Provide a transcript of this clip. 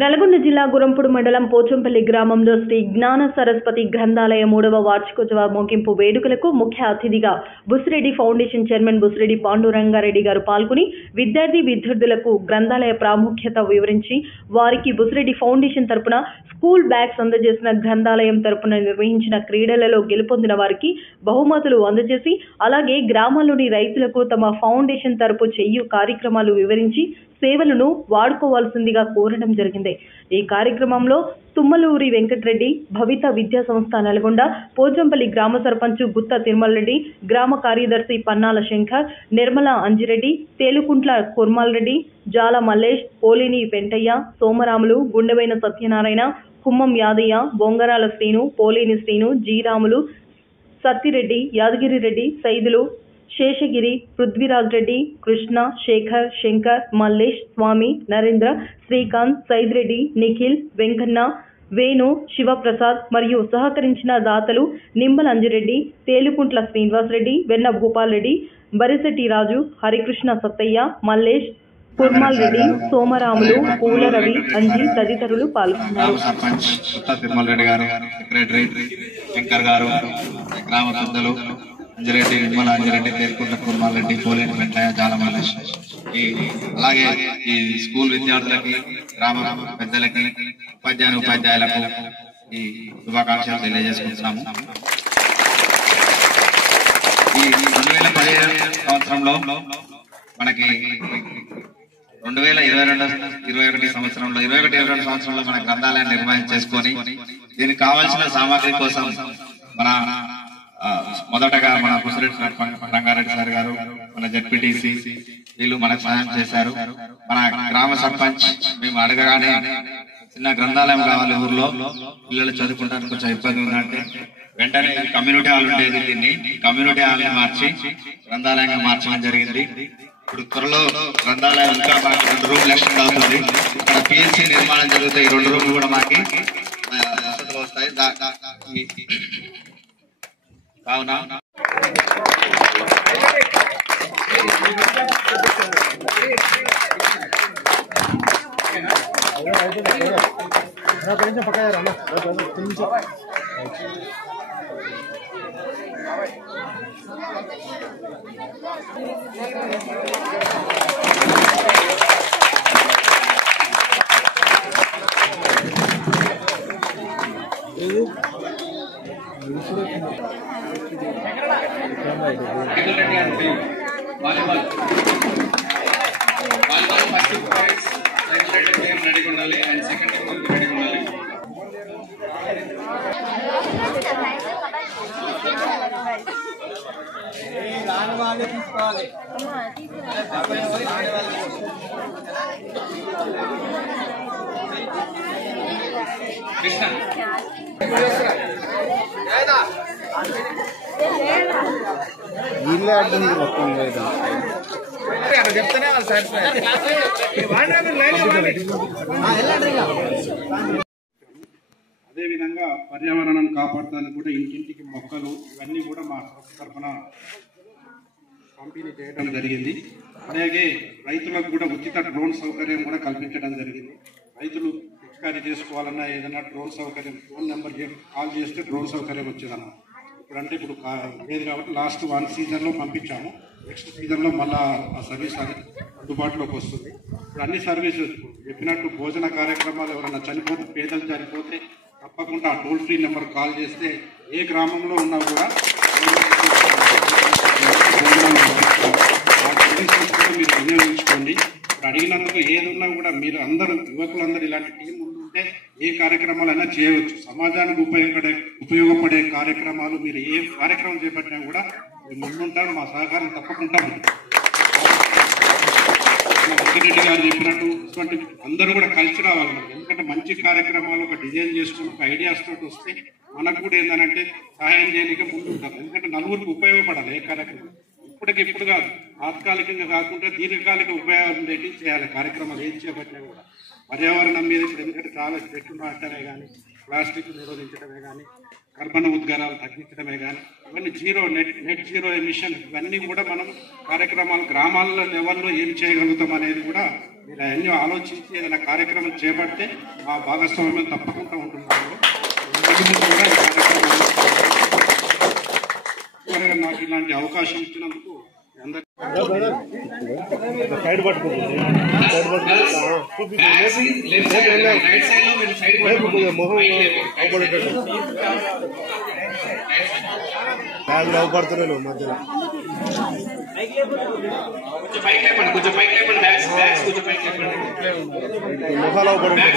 నల్గొండ జిల్లా గురంపూడి మండలం పోచంపల్లి గ్రామంలో శ్రీ జ్ఞాన సరస్వతి గ్రంథాలయ 3వ వార్షికోత్సవ ముగింపు వేడుకలకు ముఖ్య అతిథిగా బుసిరెడ్డి ఫౌండేషన్ చైర్మన్ బుసిరెడ్డి పాండురంగారెడ్డి గారు పాల్గొని విద్యార్థులకు గ్రంథాలయ ప్రాముఖ్యత వివరించి వారికి బుసిరెడ్డి ఫౌండేషన్ తరపున స్కూల్ బ్యాగ్స్ అందజేసిన, గ్రంథాలయం తరపున నిర్వహించిన క్రీడలలో గెలుపొందిన వారికి బహుమతులు అందజేసి, అలాగే గ్రామాల్లోని రైతులకు తమ ఫౌండేషన్ తరపు చేయు కార్యక్రమాలు వివరించి సేవలను వాడుకోవాల్సిందిగా కోరడం జరిగింది. ఈ కార్యక్రమంలో తుమ్మలూరి వెంకటరెడ్డి, భవిత విద్యా సంస్థ నల్గొండ, పోచంపల్లి గ్రామ సర్పంచ్ గుత్త తిరుమల్ రెడ్డి, గ్రామ కార్యదర్శి పన్నాల శంకర్, నిర్మల అంజిరెడ్డి, తేలుకుంట్ల కుర్మాల్ రెడ్డి, జాల మల్లేష్, పోలిని వెంటయ్య, సోమరాములు, గుండెవైన సత్యనారాయణ, కుమ్మం యాదయ్య, బొంగరాల శ్రీను, పోలేని శ్రీను, జీరాములు, సత్తిరెడ్డి, యాదగిరి రెడ్డి, సైదులు, శేషగిరి, పృథ్వీరాజ్ రెడ్డి, కృష్ణ, శేఖర్, శంకర్, మల్లేష్, స్వామి, నరేంద్ర, శ్రీకాంత్, సైదిరెడ్డి, నిఖిల్, వెంకన్న, వేణు, శివప్రసాద్ మరియు సహకరించిన దాతలు నిమ్మల అంజిరెడ్డి, తేలుకుంట్ల శ్రీనివాసరెడ్డి, వెన్న భూపాల్ రెడ్డి, బరిశెట్టి రాజు, హరికృష్ణ సత్తయ్య, మల్లేష్, కుర్మాల్ రెడ్డి, సోమరాములు, పూల రవి, అంజి తదితరులు పాల్గొన్నారు. అంజిరెడ్డి, నిర్మల అంజిరెడ్డి, తేలుకుంట కుర్మాల్ రెడ్డి, పోలేని వెంటయ్య, జాల మల్లేష్, అలాగే ఈ స్కూల్ విద్యార్థులకి, గ్రామ పెద్దలకి, ఉపాధ్యాయులకు ఈ శుభాకాంక్షలు తెలియజేసుకుంటున్నాము. ఈ 2017 సంవత్సరంలో మనకి 2021 సంవత్సరంలో మన గ్రంథాలయాన్ని నిర్మాణం చేసుకొని దీనికి కావాల్సిన సామాగ్రి కోసం మన మొదటగా మన బుసిరెడ్డి రంగారెడ్డి సార్ గారు, మన జెడ్పీటీసీ వీళ్ళు మనకు సహాయం చేశారు. మన గ్రామ సర్పంచ్ మేము అడగగానే చిన్న గ్రంథాలయం కావాలి, ఊర్లో పిల్లలు చదువుకుంటానికి కొంచెం ఇబ్బంది ఉందంటే వెంటనే కమ్యూనిటీ హాల్ ఉండేది, దీన్ని కమ్యూనిటీ హాల్ ని మార్చి గ్రంథాలయంగా మార్చడం జరిగింది. ఇప్పుడు త్వరలో గ్రంథాలయం ఇంకా మాకు 2 రూమ్లు ఎక్స్టెండ్ అవుతుంది. ఇక్కడ పిఎస్సీ నిర్మాణం జరుగుతాయి. 2 రూమ్లు కూడా మాకి వస్తాయి. కావున వాలీబాల్ ఫస్ట్ ప్రైజ్ రెడీగా ఉండాలి అండ్ సెకండ్ టీం రెడీగా ఉండాలి. కృష్ణ ఇల్లే అడ్డుంది మొత్తం లేదు చెప్తానే అదేవిధంగా పర్యావరణాన్ని కాపాడటానికి కూడా ఇంటింటికి మొక్కలు ఇవన్నీ కూడా మా సంస్థ తరఫున పంపిణీ చేయడం జరిగింది. అలాగే రైతులకు కూడా ఉచిత డ్రోన్ సౌకర్యం కూడా కల్పించడం జరిగింది. రైతులు పిచికారీ చేసుకోవాలన్నా ఏదైనా డ్రోన్ సౌకర్యం, ఫోన్ నెంబర్ కాల్ చేస్తే డ్రోన్ సౌకర్యం వచ్చేదన్నమాట. ఇప్పుడు లేదు కాబట్టి లాస్ట్ 1 సీజన్లో పంపించాము. నెక్స్ట్ సీజన్లో మళ్ళీ ఆ సర్వీస్ అందుబాటులోకి వస్తుంది. ఇప్పుడు అన్ని సర్వీసెస్ చెప్పినట్టు భోజన కార్యక్రమాలు ఎవరైనా పేదలు చనిపోతే తప్పకుండా ఆ టోల్ ఫ్రీ నెంబర్ కాల్ చేస్తే ఏ గ్రామంలో ఉన్నా కూడా మీరు వినియోగించుకోండి. ఇప్పుడు అడిగినందుకు ఏది ఉన్నా కూడా మీరు యువకులందరూ ఇలాంటి టీం ఉంటే ఏ కార్యక్రమాలైనా చేయవచ్చు. సమాజానికి ఉపయోగపడే కార్యక్రమాలు మీరు ఏ కార్యక్రమం చేపట్టినా కూడా ముందుంటారు. మా సహకారం తప్పకుండా ఉంటుంది. వెంకటరెడ్డి గారు చెప్పినట్టు ఇటువంటి అందరూ కూడా కలిసి రావాలి మనకి. ఎందుకంటే మంచి కార్యక్రమాలు ఒక డిజైన్ చేసుకుని ఒక ఐడియాస్ తోటి వస్తే మనకు కూడా ఏంటంటే సహాయం చేయడానికి ముందు ఉంటారు. ఎందుకంటే నలుగురికి ఉపయోగపడాలి ఏ కార్యక్రమం. ఇప్పుడు కాదు, తాత్కాలికంగా కాకుండా దీర్ఘకాలిక ఉపయోగం పెట్టి చేయాలి కార్యక్రమాలు ఏం చేపట్టినా కూడా. పర్యావరణం మీద ఇప్పుడు ఎందుకంటే చాలా చెట్లు నాటడమే కానీ, ప్లాస్టిక్ నిరోధించడమే కానీ, కర్బన ఉద్గారాలు తగ్గించడమే కానీ, ఇవన్నీ నెట్ జీరో ఎమిషన్ ఇవన్నీ కూడా మనం కార్యక్రమాలు గ్రామాల లెవెల్లో ఏం చేయగలుగుతాం అనేది కూడా మీరు అవన్నీ ఆలోచించి ఏదైనా కార్యక్రమం చేపడితే మా భాగస్వామ్యం తప్పకుండా ఉంటున్నాము. కూడా ఈ కార్యక్రమం నాకు ఇలాంటి అవకాశం ఇచ్చినందుకు అవపడుతున్నాను మధ్యలో మొహాలు అవపడుతుంది